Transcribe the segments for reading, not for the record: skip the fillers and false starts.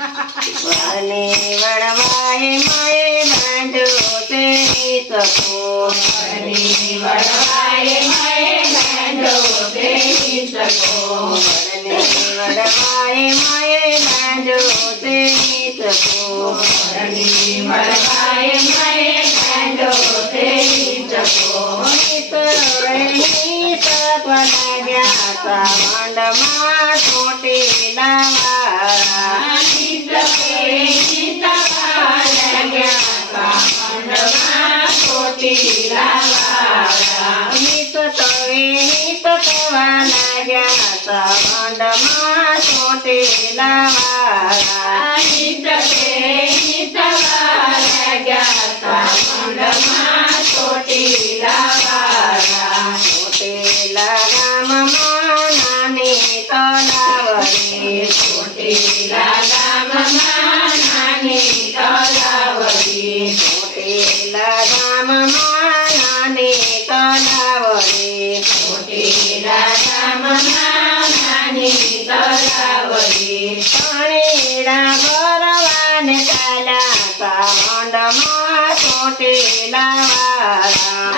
વળને વળવાએ માએ બાંધ્યો તે સખો વળને વળવાએ માએ બાંધ્યો તે સખો વળને વળવાએ માએ બાંધ્યો તે સખો વળને વળવાએ માએ બાંધ્યો તે સખો મંડમાં ચોટીલા વાળા નિત કવા લાગ્યા મંડમાં ચોટીલા વાળા ચોટીલા ગામમાં નાની તલાવડી ચોટીલા ગામમાં નાની તલાવડી પાણીડા ભરવાને ચાલ્યા મંડમાં ચોટીલા વાળા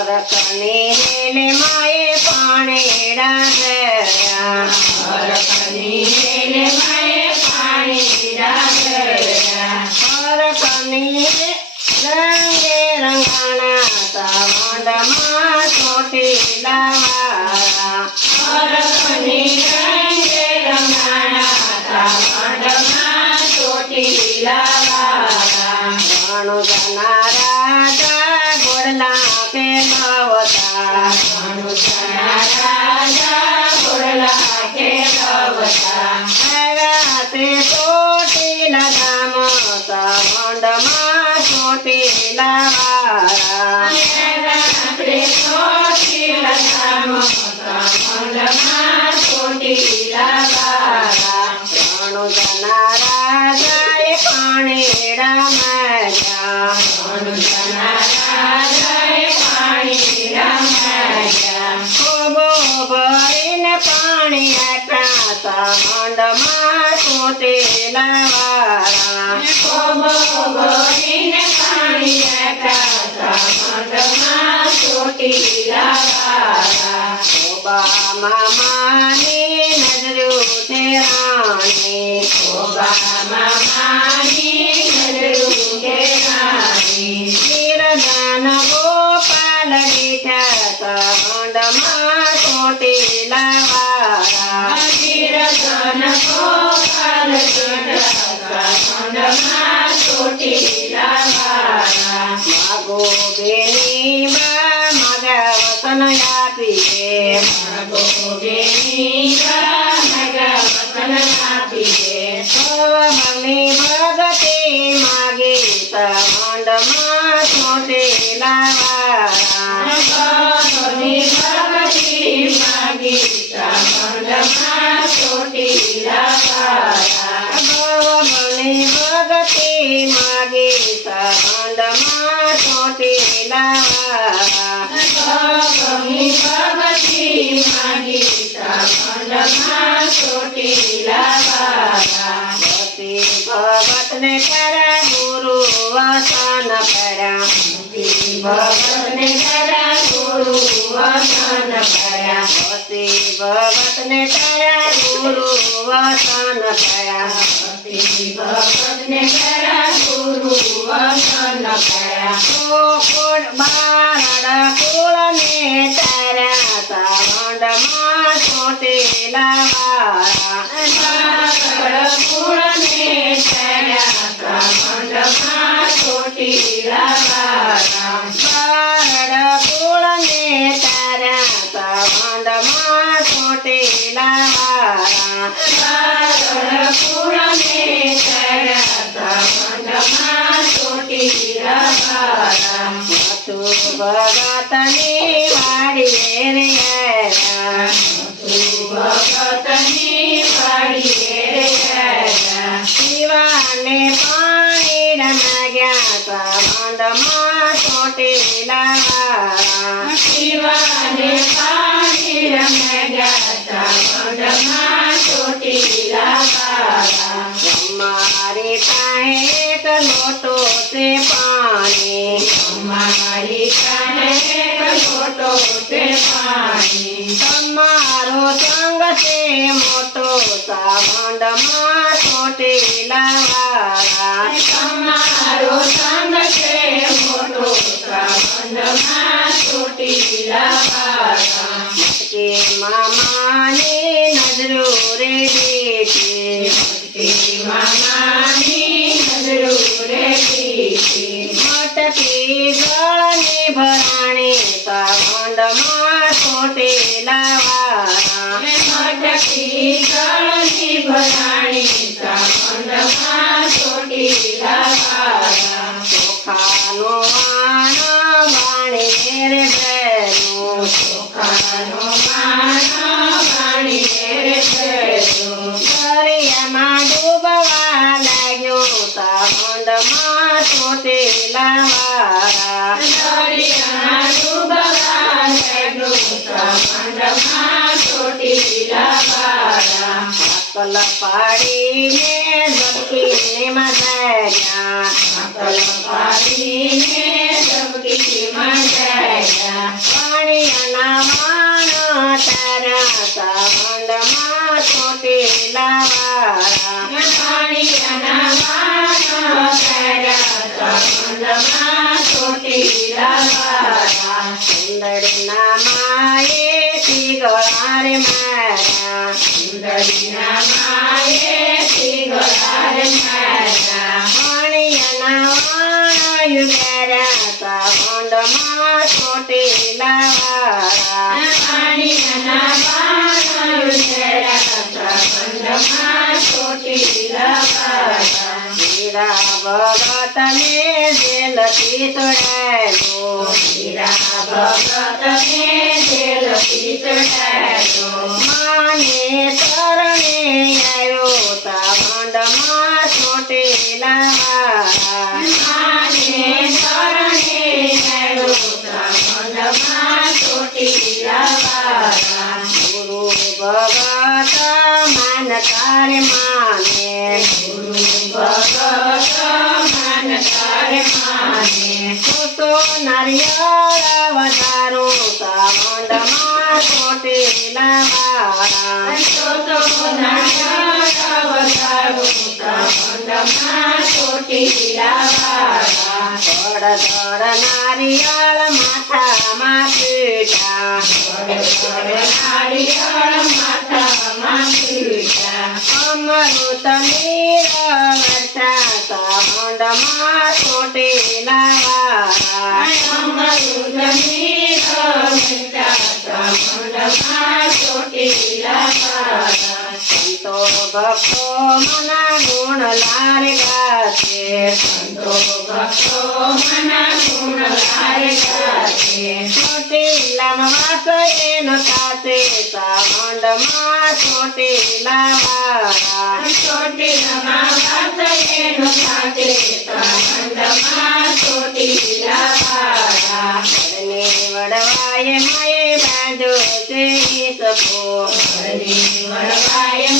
હરકની રેલે માએ પાણીડા ગયા હરકની રંગે રંગાણા મંડમાં ચોટીલા વાળા મણુજના રાજા ગોળલા પેલવતા આવ્યા તે ચોટીલા ગામ મંડમાં ચોટીલા વાળા મણુજના રાજાએ પાણીડા માર્યા ખોબો ભરીને પાણી આપ્યા મંડમાં ચોટીલા વાળા ખોબામાં માની નજરું છે રાણી ગીરદાન ગોપાલ દીઠા મંડમાં ચોટીલા વાળા માગો બેની બા માગા વતન આપી ભગની ભગતી માગી મંડમાં ચોટીલા વાળા ભગની ભગતી માગી મંડમાં ચોટીલા ભગતી ભગતને તારા ગુરુ વસન પડ્યા ભક્તિ ભગતને તારા ગુરુ વસન પડ્યા બારડ કુળને તારા મંડમાં ચોટીલા વાળા બારડ કુળને તારા મંડમાં ચોટીલા વાળા ભગતની વાડી રે શિવાને પાણી રમાગ્યા મંડમાં ચોટીલા એક લોટો તે પાણી તમારો સંગ છે મોટો સાવંડમાં ચોટીલા વાળા તમારો સંગ છે મોટો સાવંડમાં ચોટીલા વાળા કે મામાની નજરો રે બેટી મામાની નજરો રે દીધી મટકી ગળની ભરાણી સાવંડમાં ચોટીલા વાળા મટકી ગળની ભરાણી સાવંડમાં ચોટીલા વાળા ચોખાનો વાણ વાણી રે બેનું ચોખાનો માનો વાણી રે ભેરું દરિયામાં ડૂબવા લાગ્યો સાવંડમાં ચોટીલા વાળા દરિયાના ડૂબવા લાગ્યો સાવંડમાં ચોટીલા વાળા અકલ પાડીને ઝબકીને મજાયા અકલ પાડીને ઝબકીમાં જાય પાણીના વાણ તારા સાવંડમાં ચોટીલા વાળા પાણીના વાણો તારા સાવંડમાં ચોટીલા વાળા સુંદરીના માયેથી ગળારે મારા સુંદરીના માયેથી ગળારે મારા પાણીના વાણ યુગારા સાવંડમાં ચોટીલા વાળા પાણીના વાણો તારા સાવંડમાં ચોટીલા વાળા હીરા ભગતને જેલથી છોડાયો હીરા ભગતને જેલથી છોડાયો માને શરણે આવ્યો સાવંડમાં ચોટીલા વાળા માને શરણે આવ્યો સાવંડમાં ચોટીલા વાળા ગુરુ ભગત માનતા રે માને ગુરુ ભગત માનતા માને તો નારિયેળ વધારો સાવંડમાં ચોટીલા વાળા ચોટીલા વાળા ધડ ધડ નારિયેળ માથામાં પીટા નારિયેળ માથામાં પીટા અમૃત નીર વર્ષા સાવંડમાં ચોટીલા વાળા સંતો ભક્તો મના ગુણ લાર ગાશે ચોટીલામાં વાસ એનો થાશે સાવંડમાં ચોટીલા વાળા ઘરની વડવાએ માએ બાંધો છે સપો વડવાય